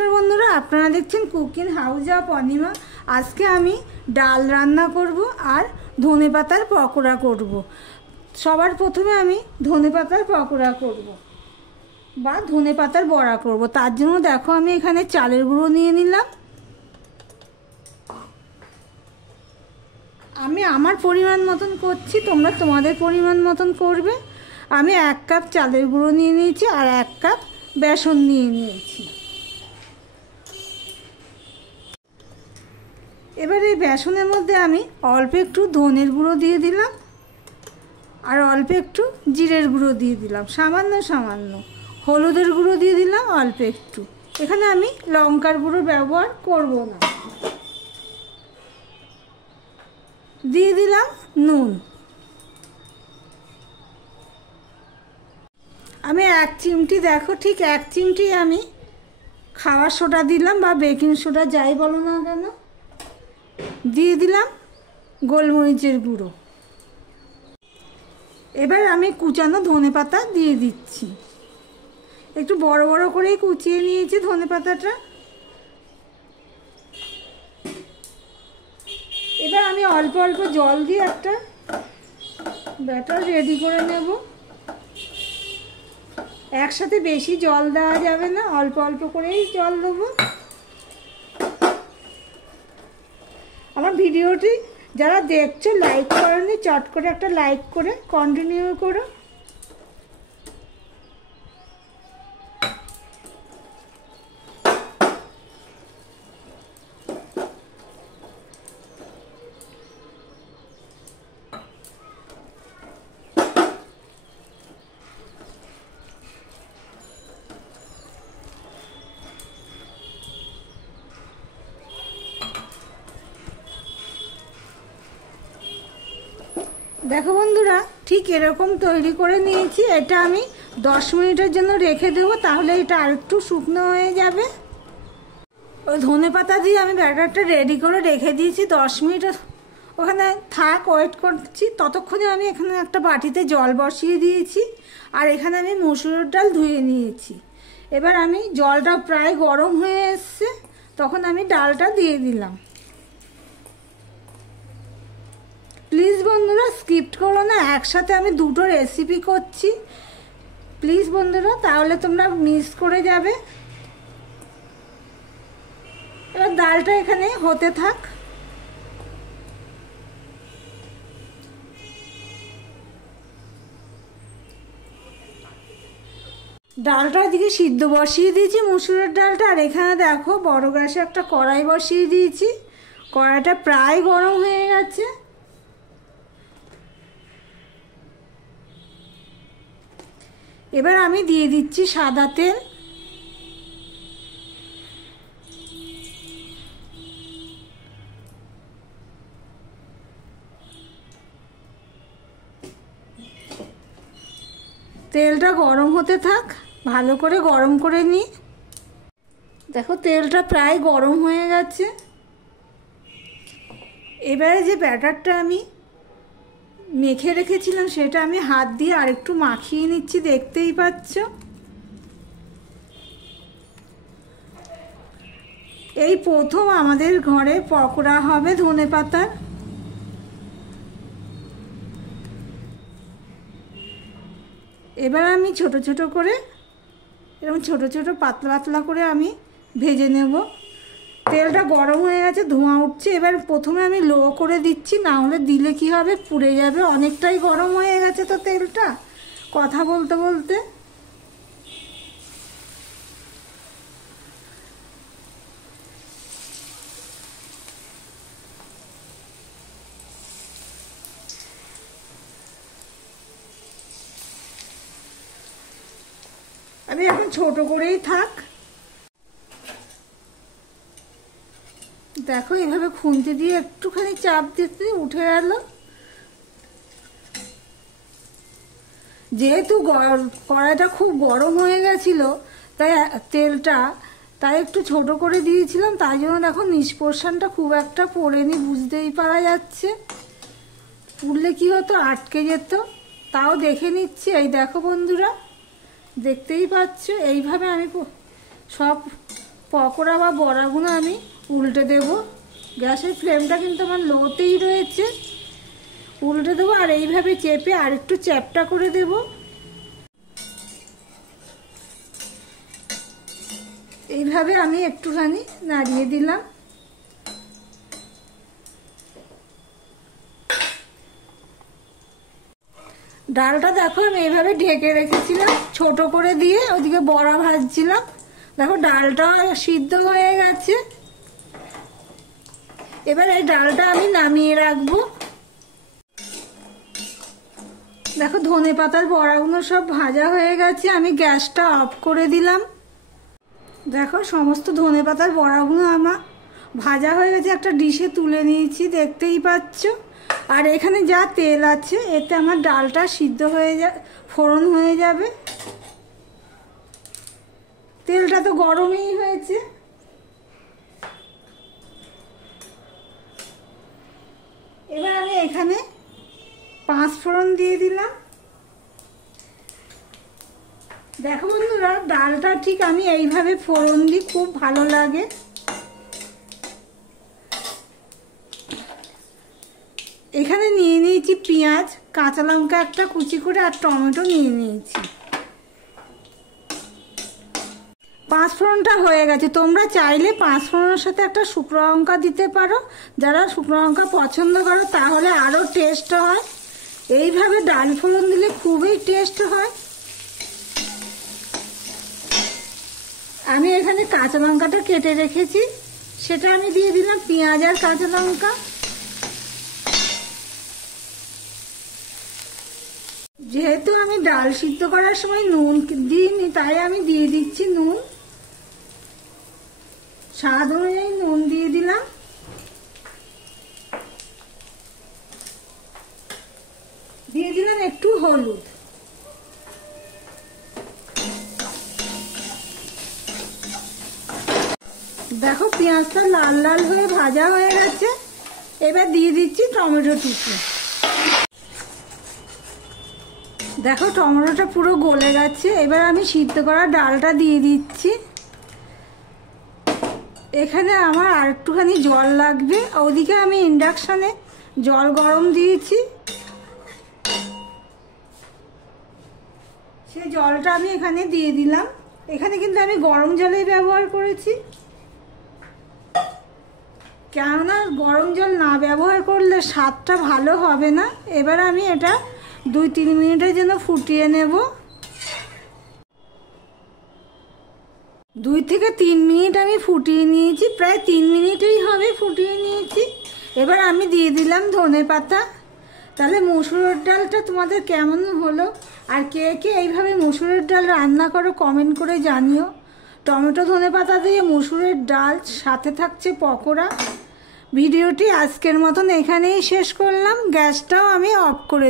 নমস্কার বন্ধুরা, আপনারা দেখছেন কুকিং হাউস অফ অনিমা। আজকে আমি ডাল রান্না করব আর ধনেপাতার পকোড়া করব। সবার প্রথমে আমি ধনেপাতার পকোড়া করব বা ধনেপাতার বড়া করব। তার জন্য দেখো আমি এখানে চালের গুঁড়ো নিয়ে নিলাম। আমি আমার পরিমাণ মতন করছি, তোমরা তোমাদের পরিমাণ মতন করবে। আমি 1 কাপ চালের গুঁড়ো নিয়ে নিয়েছি আর 1 কাপ বেসন নিয়ে নিয়েছি। এবার এই বেসনের মধ্যে আমি অল্প একটু ধনের গুঁড়ো দিয়ে দিলাম আর অল্প একটু জিরের গুঁড়ো দিয়ে দিলাম, সামান্য সামান্য হলুদের গুঁড়ো দিয়ে দিলাম অল্প একটু। এখানে আমি লঙ্কার গুঁড়ো ব্যবহার করব না। দিয়ে দিলাম নুন। আমি 1 চিমটি, দেখো ঠিক 1 চিমটি আমি খাওয়ার সোডা দিলাম বা বেকিং সোডা যাই বলো না কেন। দিয়ে দিলাম গোলমরিচের গুঁড়ো। এবার আমি কুচানো ধনেপাতা দিয়ে দিচ্ছি। একটু বড় বড় করেই কুচিয়ে নিয়েছি ধনেপাতাটা। এবার আমি অল্প অল্প জল দিয়ে একটা ব্যাটার রেডি করে নেব। একসাথে বেশি জল দেওয়া যাবে না, অল্প অল্প করেই জল দেবো। আমার ভিডিওটি যারা দেখছো লাইক করোনি, চট করে একটা লাইক করে কন্টিনিউ করো। দেখো বন্ধুরা, ঠিক এরকম তৈরি করে নিয়েছি। এটা আমি 10 মিনিটের জন্য রেখে দেবো, তাহলে এটা আরেকটু শুকনো হয়ে যাবে। ওই ধনেপাতা দিয়ে আমি ব্যাটারটা রেডি করে রেখে দিয়েছি। 10 মিনিট ওখানে থাক, ওয়েট করছি। ততক্ষণে আমি এখানে একটা বাটিতে জল বসিয়ে দিয়েছি আর এখানে আমি মসুরের ডাল ধুয়ে নিয়েছি। এবার আমি জলটা প্রায় গরম হয়ে এসছে, তখন আমি ডালটা দিয়ে দিলাম। প্লিজ বন্ধুরা স্কিপ করো না, একসাথে আমি দুটো রেসিপি করছি। প্লিজ বন্ধুরা, তাহলে তোমরা মিস করে যাবে। এবার ডালটা এখানে হতে থাক। ডালটা এদিকে সিদ্ধ বসিয়ে দিয়েছি, মসুরের ডালটা। আর এখানে দেখো বড় গ্যাসে একটা কড়াই বসিয়ে দিয়েছি। কড়াইটা প্রায় গরম হয়ে গেছে। এবার আমি দিয়ে দিচ্ছি সাদা তেল। তেলটা গরম হতে থাক, ভালো করে গরম করে নিই। দেখো তেলটা প্রায় গরম হয়ে গেছে। এবারে যে ব্যাটারটা আমি মেখে রেখেছিলাম সেটা আমি হাত দিয়ে আরেকটু মাখিয়ে নিচ্ছি, দেখতেই পাচ্ছ। এই প্রথম আমাদের ঘরে পকোড়া হবে ধনেপাতার। এবার আমি ছোট ছোট করে এরকম ছোট ছোট পাতলা পাতলা করে আমি ভেজে নেব। তেলটা গরম হয়ে গেছে, ধোঁয়া উঠছে। এবার প্রথমে আমি লো করে দিচ্ছি, না হলে দিলে কি হবে, পুড়ে যাবে। অনেকটাই গরম হয়ে গেছে তো তেলটা, কথা বলতে বলতে। আমি এখন ছোট করেই থাক। দেখো এইভাবে খুন্তি দিয়ে একটুখানি চাপ দিতে উঠে গেল। যেহেতু কড়াইটা খুব গরম হয়ে গেছিল তাই তেলটা, তাই একটু ছোট করে দিয়েছিলাম। তাই জন্য দেখো নিচ পোর্শনটা খুব একটা পড়েনি, বুঝতেই পারা যাচ্ছে। পুড়লে কি হতো, আটকে যেত। তাও দেখে নিচ্ছি। এই দেখো বন্ধুরা, দেখতেই পাচ্ছ, এইভাবে আমি সব পকোড়া বা বড়াগুলো আমি উল্টে দেব। গ্যাসের ফ্লেমটা কিন্তু আমার লোতেই রয়েছে। উল্টে দেবো আর এইভাবে চেপে আর একটু চ্যাপটা করে দেব। এইভাবে আমি একটুখানি নাড়িয়ে দিলাম। ডালটা দেখো আমি এইভাবে ঢেকে রেখেছিলাম ছোট করে দিয়ে, ওদিকে বড়া ভাজছিলাম। দেখো ডালটা সিদ্ধ হয়ে গেছে। এবার এই ডালটা আমি নামিয়ে রাখবো। দেখো ধনেপাতার বড়াগুলো সব ভাজা হয়ে গেছে, আমি গ্যাসটা অফ করে দিলাম। দেখো সমস্ত ধনেপাতার বড়াগুলো আমার ভাজা হয়ে গেছে, একটা ডিশে তুলে নিয়েছি, দেখতেই পাচ্ছ। আর এখানে যা তেল আছে এতে আমার ডালটা সিদ্ধ হয়ে ফোড়ন হয়ে যাবে। তেলটা তো গরমই হয়েছে। এবার আমি এখানে 5 ফোড়ন দিয়ে দিলাম। দেখো বন্ধুরা, ডালটা ঠিক আমি এইভাবে ফোড়ন দিই, খুব ভালো লাগে। এখানে নিয়ে নিয়েছি পেঁয়াজ, কাঁচা লঙ্কা একটা কুচি করে, আর টমেটো নিয়ে নিয়েছি। 5 ফোড়নটা হয়ে গেছে। তোমরা চাইলে 5 ফোড়নের সাথে একটা শুকনো লঙ্কা দিতে পারো। যারা শুকনো লঙ্কা পছন্দ করো তাহলে আরও টেস্ট হয়। এইভাবে ডাল ফোড়ন দিলে খুবই টেস্ট হয়। আমি এখানে কাঁচা লঙ্কাটা কেটে রেখেছি, সেটা আমি দিয়ে দিলাম। পেঁয়াজ আর কাঁচা লঙ্কা, যেহেতু আমি ডাল সিদ্ধ করার সময় নুন দিইনি তাই আমি দিয়ে দিচ্ছি নুন। স্বাদ অনুযায়ী নুন দিয়ে দিলাম। দিয়ে দিলাম একটু হলুদ। দেখো পেঁয়াজটা লাল লাল হয়ে ভাজা হয়ে গেছে। এবার দিয়ে দিচ্ছি টমেটো টুকরো। দেখো টমেটোটা পুরো গলে গেছে। এবার আমি সিদ্ধ করা ডালটা দিয়ে দিচ্ছি। এখানে আমার আর একটুখানি জল লাগবে। ওদিকে আমি ইন্ডাকশানে জল গরম দিয়েছি, সেই জলটা আমি এখানে দিয়ে দিলাম। এখানে কিন্তু আমি গরম জলেই ব্যবহার করেছি, কেননা গরম জল না ব্যবহার করলে স্বাদটা ভালো হবে না। এবার আমি এটা 2-3 মিনিটের জন্য ফুটিয়ে নেব। 2 থেকে 3 মিনিট আমি ফুটিয়ে নিয়েছি, প্রায় 3 মিনিটই হবে ফুটিয়ে নিয়েছি। এবার আমি দিয়ে দিলাম ধনেপাতা। তাহলে মসুরের ডালটা তোমাদের কেমন হলো, আর কে কে এইভাবে মসুরের ডাল রান্না করো কমেন্ট করে জানিও। টমেটো ধনেপাতা দিয়ে মসুরের ডাল, সাথে থাকছে পকোড়া। ভিডিওটি আজকের মতন এখানেই শেষ করলাম। গ্যাসটাও আমি অফ করে